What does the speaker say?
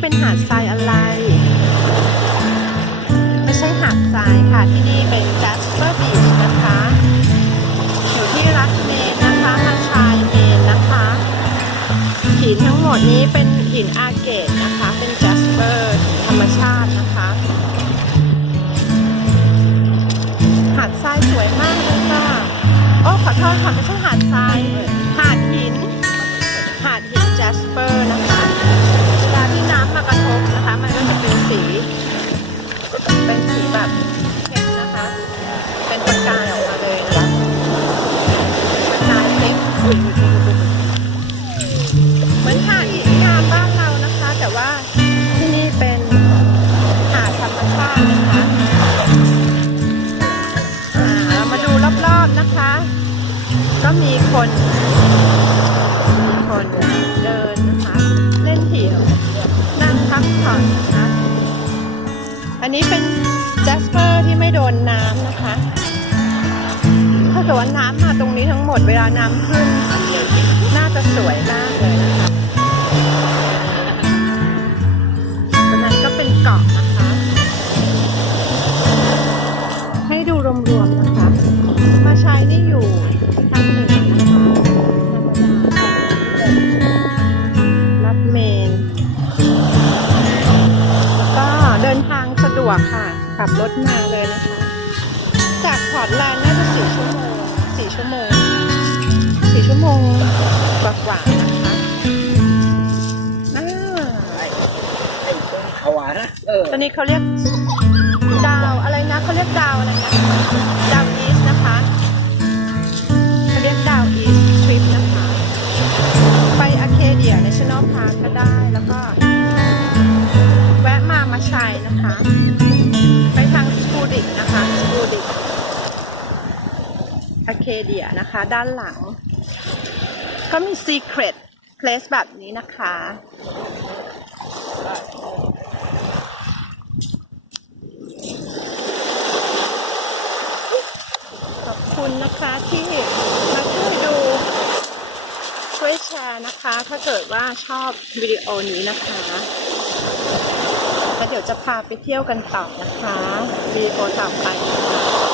เป็นหาดทรายอะไร ไม่ใช่หาดทรายค่ะที่นี่เป็น Jasper Beach นะคะ อยู่ที่รัฐเมนนะคะมาชายเมนนะคะหินทั้งหมดนี้เป็นหินอาเกตนะคะ เป็น Jasper ธรรมชาตินะคะ หาดทรายสวยมากเลยค่ะ โอ้ขอโทษค่ะไม่ใช่หาดทราย ก็มีคนมีคนเดินนะคะ เล่นเหี่ยว นั่งพักผ่อนนะคะ อันนี้เป็นแจสเปอร์ที่ไม่โดนน้ำนะคะ ถ้าเกิดว่าน้ำมาตรงนี้ทั้งหมดเวลาน้ำขึ้น น่าจะสวยมากเลยนะคะตรงนั้นก็เป็นเกาะนะคะ วกค่ะ ขับรถมาเลยนะคะ จากพอร์ตแลนด์น่าจะสี่ชั่วโมงสี่ชั่วโมงสี่ชั่วโมงกว่าๆนะคะอ่าไอ้ตรงเขาวานะเออตอนนี้เขาเรียกดาวอะไรนะเขาเรียกดาวอะไรนะดาวอีสนะคะเขาเรียกดาวอีสทริปนะคะ ไปอาเคเดีย National Park ก็ได้แล้วก็แวะมามาชัยนะคะ ไปทางสกูดิกนะคะสกูดิกอาเคเดียนะคะ ด้านหลัง ก็มี Secret Place แบบนี้นะคะ ขอบคุณนะคะที่มาช่วยดูช่วยแชร์นะคะ ถ้าเกิดว่าชอบวิดีโอนี้นะคะ เดี๋ยวจะพาไปเที่ยวกันต่อนะคะ มีโอต่อไปนะคะ